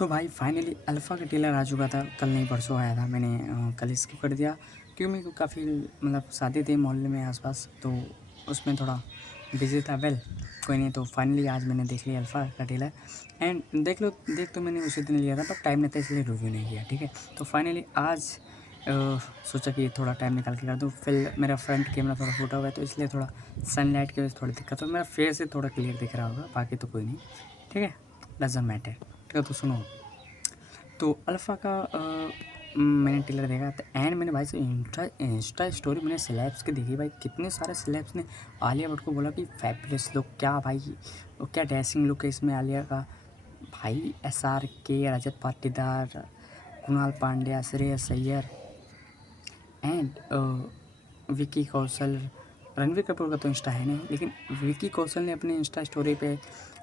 तो भाई finally alpha का ट्रेलर आ चुका था। कल नहीं परसों आया था। मैंने कल स्किप कर दिया क्योंकि मेरे को काफ़ी मतलब शादी थी मोहल्ले में आसपास, तो उसमें थोड़ा बिजी था। वेल कोई नहीं, तो फाइनली आज मैंने देख लिया अल्फ़ा का ट्रेलर। एंड देख तो मैंने उसी दिन लिया था, बट टाइम नहीं था इसलिए रिव्यू नहीं किया। ठीक है, तो फाइनली आज सोचा कि थोड़ा टाइम निकाल के कर दूँ। फिर मेरा फ्रंट कैमरा थोड़ा फूटा हुआ है, तो इसलिए थोड़ा सनलाइट की वजह से थोड़ी दिक्कत हो। मेरा फेस से थोड़ा क्लियर दिख रहा होगा, बाकी तो कोई नहीं। ठीक है, डजंट मैटर। ठीक है, तो सुनो। तो अल्फ़ा का मैंने ट्रेलर देखा था एंड मैंने भाई से इंस्टा स्टोरी मैंने सेलेब्स की देखी। भाई कितने सारे सेलेब्स ने आलिया भट्ट को बोला कि फैबुलस लुक, क्या भाई वो क्या ड्रेसिंग लुक है इसमें आलिया का। भाई SRK, रजत पाटीदार, कुणाल पांड्या, श्रेयस अय्यर एंड विकी कौशल। रणवीर कपूर का तो इंस्टा है नहीं, लेकिन विकी कौशल ने अपने इंस्टा स्टोरी पे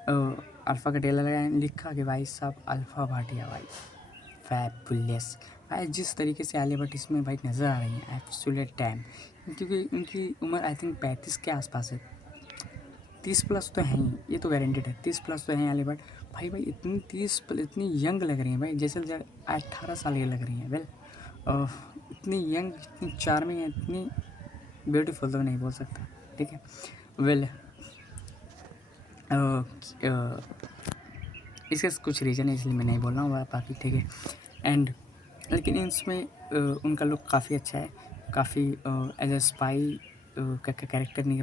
अल्फ़ा का ट्रेलर लगाया, लिखा कि भाई साहब अल्फ़ा भाटिया भाई फैबुलस। भाई जिस तरीके से आलिया भट्ट इसमें भाई नज़र आ रही हैं एब्सोल्यूट टाइम, क्योंकि उनकी उम्र आई थिंक 35 के आसपास है। 30 प्लस तो हैं ही, ये तो गारंटेड है। 30 प्लस तो हैं आलिया भट्ट। भाई इतनी यंग लग रही हैं भाई, जैसे 18 साल की लग रही हैं। वेल इतनी यंग, इतनी चार्मिंग है, इतनी ब्यूटीफुल तो नहीं बोल सकता। ठीक है, वेल इसके कुछ रीज़न है इसलिए मैं नहीं बोल रहा हूँ, बाकी ठीक है। एंड लेकिन इसमें उनका लुक काफ़ी अच्छा है, काफ़ी एज ए स्पाई का कैरेक्टर नहीं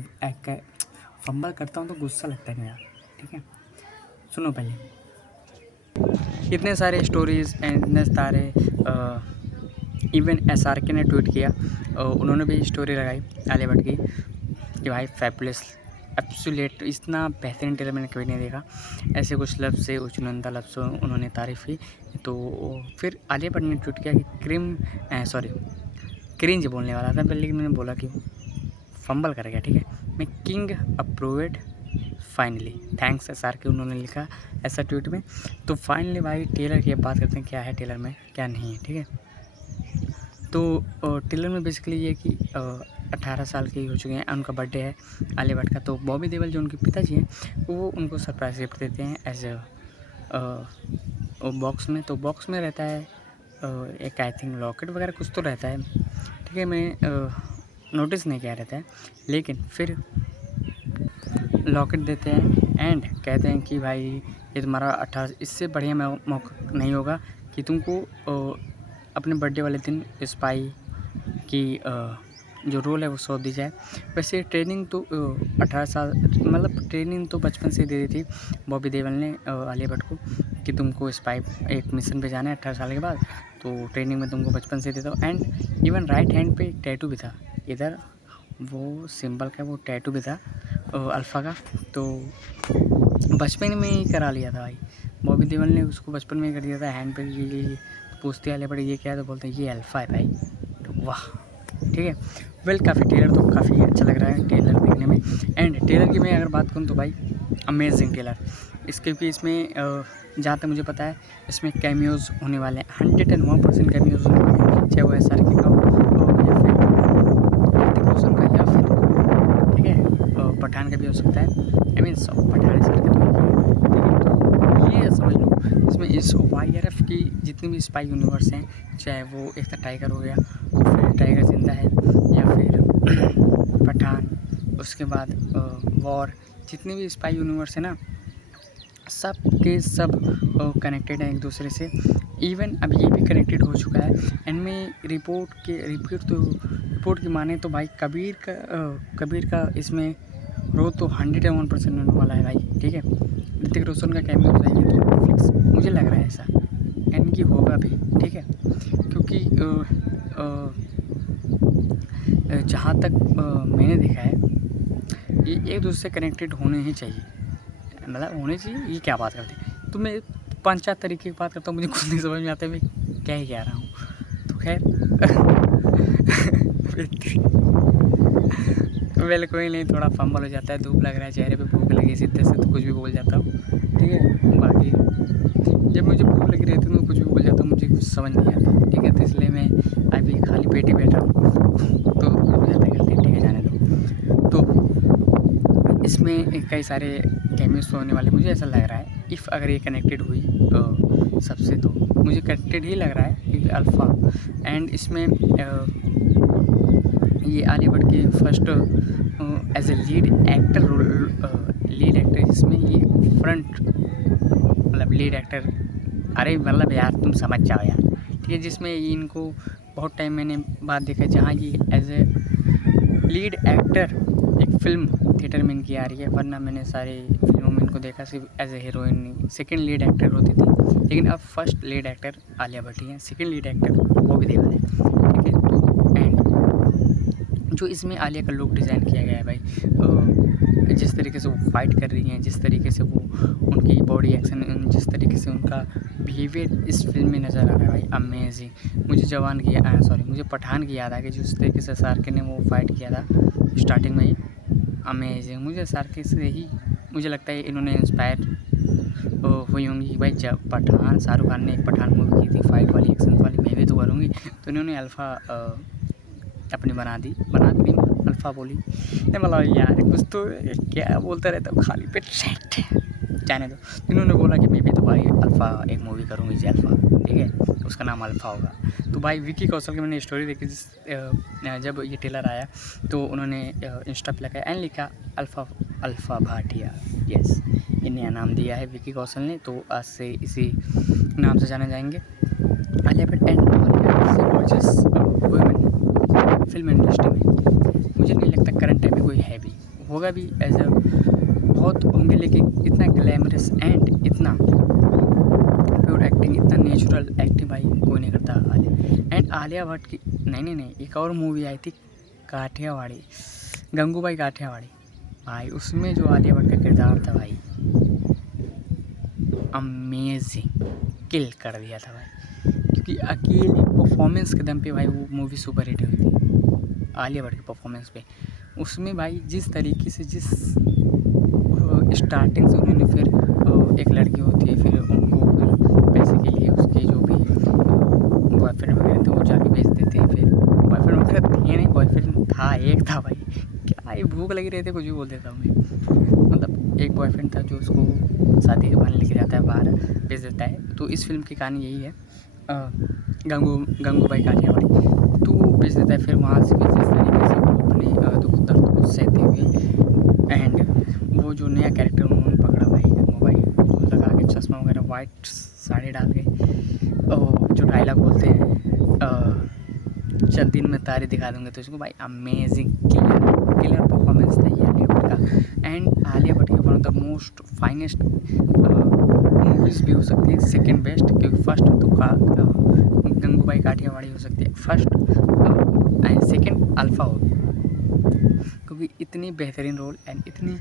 फंबल करता हूँ तो गुस्सा लगता है मेरा। ठीक है, सुनो पहले। इतने सारे स्टोरीज़ एंड इतने सारे इवन SRK ने ट्वीट किया, उन्होंने भी स्टोरी लगाई आलिया भट्ट की कि भाई फैबुलस एब्सोल्यूट, इतना बेहतरीन ट्रेलर मैंने कभी नहीं देखा। ऐसे कुछ लफ्ज़ से चुनिंदा लफ्ज़ उन्होंने तारीफ़ की। तो फिर आलिया भट्ट ने ट्वीट किया कि क्रिंज बोलने वाला था पहले, लेकिन मैंने बोला कि फंबल कर गया। ठीक है, मैं king approved finally thanks SRK, उन्होंने लिखा ऐसा ट्वीट में। तो फाइनली भाई ट्रेलर की अब बात करते हैं, क्या है ट्रेलर में क्या नहीं है। ठीक है, तो ट्रेलर में बेसिकली ये कि 18 साल के हो चुके हैं, उनका बर्थडे है आलिया भट्ट का। तो बॉबी देओल जो उनके पिताजी हैं वो उनको सरप्राइज गिफ्ट देते हैं एज बॉक्स में। तो बॉक्स में रहता है एक आई थिंक लॉकेट वगैरह कुछ तो रहता है। ठीक है, मैं नोटिस नहीं किया रहता है, लेकिन फिर लॉकेट देते हैं एंड कहते हैं कि भाई ये तुम्हारा 18, इससे बढ़िया मौका नहीं होगा कि तुमको अपने बर्थडे वाले दिन स्पाई की जो रोल है वो सौंप दी जाए। वैसे ट्रेनिंग तो 18 साल मतलब ट्रेनिंग तो बचपन से दे दी थी बॉबी देओल ने आलिया भट्ट को कि तुमको स्पाई एक मिशन पे जाना है 18 साल के बाद। तो ट्रेनिंग में तुमको बचपन से देता हूँ। एंड इवन राइट हैंड पे टैटू भी था, इधर वो सिंबल का वो टैटू भी था अल्फ़ा का। तो बचपन में ही करा लिया था भाई, बॉबी देओल ने उसको बचपन में ही कर दिया था हैंड पे। ये पूछते आलिया भट्ट ये क्या है, तो बोलते हैं ये अल्फ़ा है भाई। तो वाह, ठीक है। वेल काफ़ी ट्रेलर तो काफ़ी अच्छा लग रहा है ट्रेलर देखने में। एंड ट्रेलर की मैं अगर बात करूँ तो भाई अमेजिंग ट्रेलर इसके, क्योंकि इसमें जहाँ तक मुझे पता है इसमें कैमियोज़ होने वाले हैं, 101% कैमियोज़ होने वाले हैं, चाहे वो SRK का हो या फिर ऋतिक रोशन का या फिर ठीक है पठान का भी हो सकता है। आई मीन सब पठान SRK तो ये समझ लो इसमें इस YRF की जितनी भी स्पाई यूनिवर्स हैं, चाहे वो एक था टाइगर हो गया, फिर टाइगर जिंदा है, या फिर पठान, उसके बाद वॉर, जितने भी स्पाई यूनिवर्स है ना सब के सब कनेक्टेड हैं एक दूसरे से। इवन अब ये भी कनेक्टेड हो चुका है। इनमें रिपोर्ट की माने तो भाई कबीर का इसमें रोल तो 101% होने वाला है भाई। ठीक है, ऋतिक रोशन का कैमियो चाहिए तो फिक्स मुझे लग रहा है ऐसा, इनकी होगा भी। ठीक है, क्योंकि जहाँ तक मैंने देखा है ये एक दूसरे से कनेक्टेड होने ही चाहिए, मतलब होने चाहिए। ये क्या बात करते हैं, तो मैं 5-4 तरीके की बात करता हूँ, मुझे खुद नहीं समझ में आता है मैं क्या ही कह रहा हूँ। तो खैर वेल कोई नहीं, थोड़ा फंबल हो जाता है, धूप लग रहा है चेहरे पे, भूख लगी सीधे से तो कुछ भी बोल जाता हूँ। ठीक है, बाकी जब मुझे भूख लगी रहती है तो कुछ भी बोल जाता हूँ, मुझे कुछ समझ नहीं आता। ठीक है, तो इसलिए मैं अभी खाली पेट ही बैठा हूँ तो हो जाता है गलती। ठीक है, जाने दो। तो इसमें कई सारे कैमियोस होने वाले मुझे ऐसा लग रहा है, इफ़ अगर ये कनेक्टेड हुई सबसे तो मुझे कनेक्टेड ही लग रहा है क्योंकि अल्फ़ा एंड इसमें ये आलिया भट्ट की first as a lead actor जिसमें ये फ्रंट मतलब लीड एक्टर, अरे मतलब यार तुम समझ जाओ यार, ठीक है, जिसमें इनको बहुत टाइम मैंने बात देखा जहाँ ये एज ए लीड एक्टर एक फ़िल्म थिएटर में इनकी आ रही है, वरना मैंने सारी फिल्मों में इनको देखा सिर्फ as a heroine second lead actor होती थी, लेकिन अब first lead actor Alia Bhatt ही है, सेकंड लीड एक्टर वो भी देखा है, ठीक है। तो एंड जो इसमें आलिया का लुक डिज़ाइन किया गया है भाई, जिस तरीके से वो फाइट कर रही हैं, जिस तरीके से वो उनकी बॉडी एक्शन, जिस तरीके से उनका बिहेवियर इस फिल्म में नज़र आ रहा है भाई, अमेजिंग। मुझे पठान की याद आ गई, जिस तरीके से सार्के ने वो फाइट किया था स्टार्टिंग में ही, अमेजिंग। मुझे सार्के से ही मुझे लगता है इन्होंने इंस्पायर हुई होंगी कि भाई जब पठान, शाहरुख खान ने एक पठान मूवी की थी फाइट वाली, एक्शन वाली, मैं भी तो करूँगी, तो इन्होंने अल्फ़ा अपनी बना दी अल्फ़ा बोली नहीं, मतलब यार कुछ तो क्या बोलता रहता हूँ खाली पेट सेट जाने दो। इन्होंने बोला कि मैं भी तो भाई अल्फ़ा एक मूवी करूँगी जी अल्फ़ा, ठीक है, उसका नाम अल्फ़ा होगा। तो भाई विकी कौशल की मैंने स्टोरी देखी, जब ये ट्रेलर आया तो उन्होंने इंस्टा पे लगाया एंड लिखा अल्फ़ा भाटिया, यस, ये नया नाम दिया है विकी कौशल ने, तो आज से इसी नाम से जाने जाएंगे Alia Bhatt and gorgeous women film industry में। मुझे नहीं लगता करंट टाइम में कोई है भी, होगा भी एज अ बहुत होंगे, लेकिन इतना ग्लैमरस एंड इतना प्योर एक्टिंग, इतना नेचुरल एक्टिंग भाई कोई नहीं करता आलिया। एंड आलिया भट्ट की नहीं एक और मूवी आई थी काठियावाड़ी, गंगूबाई काठियावाड़ी, भाई उसमें जो आलिया भट्ट का किरदार था भाई अमेजिंग, किल कर दिया था भाई, क्योंकि अकेली परफॉर्मेंस के दम पे भाई वो मूवी सुपर हिट हुई थी आलिया भट्ट की परफॉर्मेंस पे। उसमें भाई जिस तरीके से जिस स्टार्टिंग से उन्होंने फिर एक लड़की होती है, फिर उनको फिर पैसे के लिए उसके जो भी बॉयफ्रेंड वगैरह थे वो जाके बेच देते हैं, फिर बॉयफ्रेंड वगैरह थे नहीं, बॉयफ्रेंड था, एक था भाई, क्या ही भूख लगी रहती है कुछ भी बोल देता हूँ मैं, मतलब एक बॉयफ्रेंड था जो उसको शादी के बहाने लेके जाता है बाहर, बेच देता है। तो इस फिल्म की कहानी यही है, गंगूबाई काठियावाड़ी, तो वो बेच देता है, फिर वहाँ से भी जिस तरीके से वो अपने दुख दर्द को सहते हुए एंड वो जो नया कैरेक्टर उन्होंने पकड़ा भाई गंगूबाई, जो लगा के चश्मा वगैरह वाइट साड़ी डाल के और जो डायलॉग बोलते हैं चल दिन में तारे दिखा दूंगे, तो इसको भाई अमेजिंग किलर परफॉर्मेंस था ये आलिया भट्ट का। एंड आलिया भट्ट की one of the most finest movies भी हो सकती है, सेकंड बेस्ट, क्योंकि फर्स्ट तो गंगूबाई काठियावाड़ी हो सकती है फर्स्ट, एंड सेकंड अल्फ़ा होगी, क्योंकि इतनी बेहतरीन रोल एंड इतनी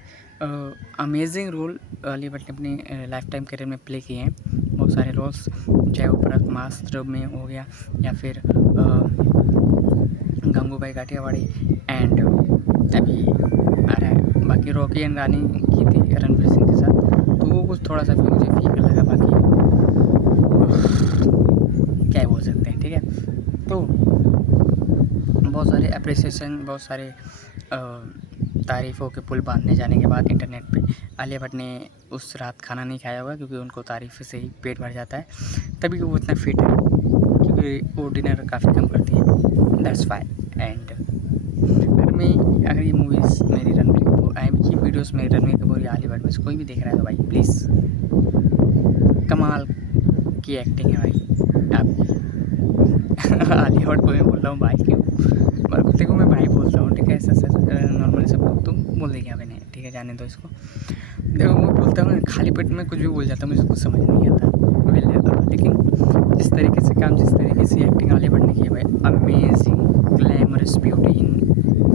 अमेजिंग रोल आलिया भट्ट ने अपने लाइफ टाइम करियर में प्ले किए हैं, बहुत सारे रोल्स, चाहे वो ब्रह्मास्त्र में हो गया या फिर गंगूबाई काठियावाड़ी एंड अभी आ रहा है बाकी रॉकी एंड रानी की थी रणवीर सिंह के साथ, तो वो कुछ थोड़ा सा फिर मुझे फीका लगा, बाकी क्या बोल सकते हैं, ठीक है। तो बहुत सारे अप्रिसिएशन, बहुत सारे तारीफ़ों के पुल बांधने जाने के बाद इंटरनेट पे आलिया भट्ट ने उस रात खाना नहीं खाया होगा, क्योंकि उनको तारीफ़ से ही पेट भर जाता है, तभी वो इतना फिट है, क्योंकि वो डिनर काफ़ी कम करती है, दैट्स वाई। एंड अगर ये मूवीज़ मेरी रणवीर कपूर ये वीडियोस में रणवीर कपूर या आलिया भट्ट में से कोई भी देख रहा है तो भाई प्लीज़, कमाल की एक्टिंग है भाई आपकी। आलिया भट्ट को मैं बोल रहा हूँ भाई, क्यों देखो मैं भाई बोलता हूँ, ठीक है, ऐसा नॉर्मली सब लोग तुम बोल देंगे अभी नहीं, ठीक है, जाने दो इसको। देखो मैं बोलता हूँ खाली पेट में कुछ भी बोल जाता हूँ, मुझे कुछ समझ नहीं आता, लेकिन जिस तरीके से काम, जिस तरीके से एक्टिंग आलिया भट्ट ने की है भाई, amazing glamorous beauty in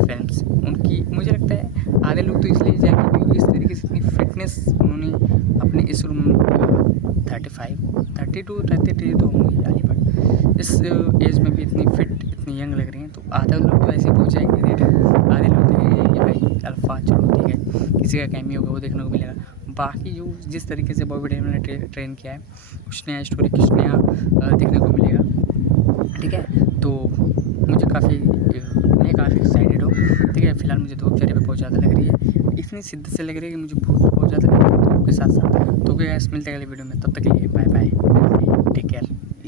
films उनकी। मुझे लगता है आधे लोग तो इसलिए जाएंगे क्योंकि इस तरीके से इतनी फिटनेस उन्होंने अपने इस रूम 32 तो होंगी आलिया भट्ट, इस एज में भी इतनी फिट, इतनी यंग लग रही हैं, तो आधे लोग तो ऐसे ही पहुँच जाएंगे थिएटर, आधे लोग देखेंगे कि भाई अल्फ़ा चलो ठीक है, किसी का कैमियो होगा वो देखने को मिलेगा। बाकी जो जिस तरीके से बॉबी डेविल ने ट्रेन किया है, कुछ नया स्टोरी, कुछ नया देखने को मिलेगा, ठीक है। तो मुझे मैं काफ़ी एक्साइटेड हूँ, ठीक है। फिलहाल मुझे धूप चेहरे पे बहुत ज़्यादा लग रही है, इतनी शिद्दत से लग रही है कि मुझे भूख बहुत ज़्यादा लग रही है धूप के साथ साथ। तो गैस मिलते हैं अगले वीडियो में, तब तक के लिए बाय बाय।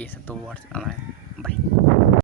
ये सब तो व्हाट्स बाय।